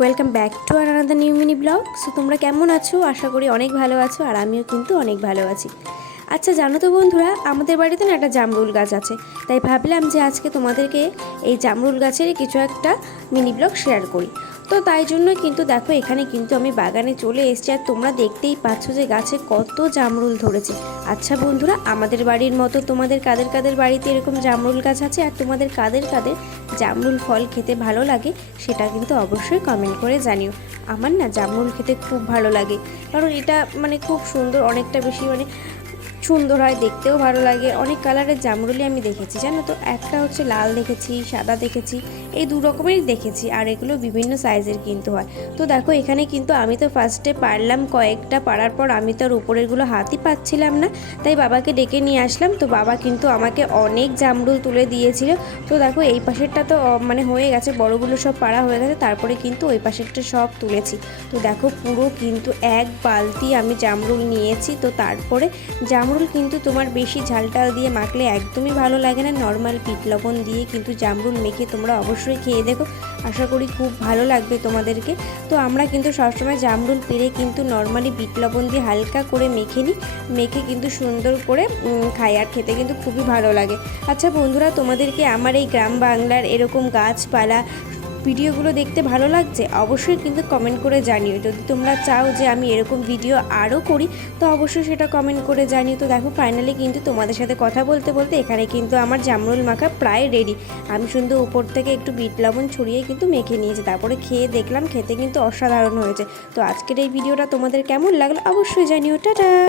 Welcome back to another new mini blog. So তোমরা কেমন আছো? আশা করি অনেক ভালো আছো, আর আমিও কিন্তু অনেক ভালো আছি। আচ্ছা জানো তো বন্ধুরা, আমাদের বাড়িতে না একটা জামরুল গাছ আছে, তাই ভাবলাম যে আজকে তোমাদেরকে এই জামরুল গাছের কিছু একটা মিনি ব্লগ শেয়ার করি। তো তাই জন্য কিন্তু দেখো এখানে কিন্তু আমি বাগানে চলে এসেছি, আর তোমরা দেখতেই পাচ্ছ যে গাছে কত জামরুল ধরেছে। আচ্ছা বন্ধুরা, আমাদের বাড়ির মতো তোমাদের কাদের কাদের বাড়িতে এরকম জামরুল গাছ আছে, আর তোমাদের কাদের কাদের জামরুল ফল খেতে ভালো লাগে সেটা কিন্তু অবশ্যই কমেন্ট করে জানিও। আমার না জামরুল খেতে খুব ভালো লাগে, কারণ এটা খুব সুন্দর, অনেকটা বেশি সুন্দর হয়, দেখতেও ভালো লাগে। অনেক কালারের জামরুলি আমি দেখেছি জানো তো, একটা হচ্ছে লাল দেখেছি, সাদা দেখেছি, এই দু রকমেরই দেখেছি, আর এগুলো বিভিন্ন সাইজের কিন্তু হয়। তো দেখো এখানে কিন্তু আমি তো ফার্স্টে পারলাম কয়েকটা, পারার পর আমি তো আর উপরেরগুলো হাতই পাচ্ছিলাম না, তাই বাবাকে ডেকে নিয়ে আসলাম। তো বাবা কিন্তু আমাকে অনেক জামরুল তুলে দিয়েছিল। তো দেখো এই পাশেরটা তো হয়ে গেছে, বড়গুলো সব পাড়া হয়ে গেছে, তারপরে কিন্তু ওই পাশেরটা সব তুলেছি। তো দেখো পুরো কিন্তু এক বালতি আমি জামরুল নিয়েছি। তো তারপরে জামরুল কিন্তু তোমার বেশি ঝালটাল দিয়ে মাখলে একদমই ভালো লাগে না, নর্মাল বিট লবণ দিয়ে কিন্তু জামরুল মেখে তোমরা অবশ্যই খেয়ে দেখো, আশা করি খুব ভালো লাগবে তোমাদেরকে। তো আমরা কিন্তু সবসময় জামরুল পেরে কিন্তু নর্মালি বিট লবণ দিয়ে হালকা করে মেখে নিই, মেখে কিন্তু সুন্দর করে খাই, আর খেতে কিন্তু খুবই ভালো লাগে। আচ্ছা বন্ধুরা, তোমাদেরকে আমার এই গ্রাম বাংলার এরকম গাছপালা ভিডিওগুলো দেখতে ভালো লাগছে? অবশ্যই কিন্তু কমেন্ট করে জানিও। যদি তোমরা চাও যে আমি এরকম ভিডিও আরও করি, তো অবশ্যই সেটা কমেন্ট করে জানিও। তো দেখো ফাইনালি কিন্তু তোমাদের সাথে কথা বলতে বলতে এখানে কিন্তু আমার জামরুল মাখা প্রায় রেডি। আমি সুন্দর উপর থেকে একটু বিট লবণ ছড়িয়ে কিন্তু মেখে নিয়েছি, তারপরে খেয়ে দেখলাম, খেতে কিন্তু অসাধারণ হয়েছে। তো আজকের এই ভিডিওটা তোমাদের কেমন লাগলো অবশ্যই জানিও। টাটা।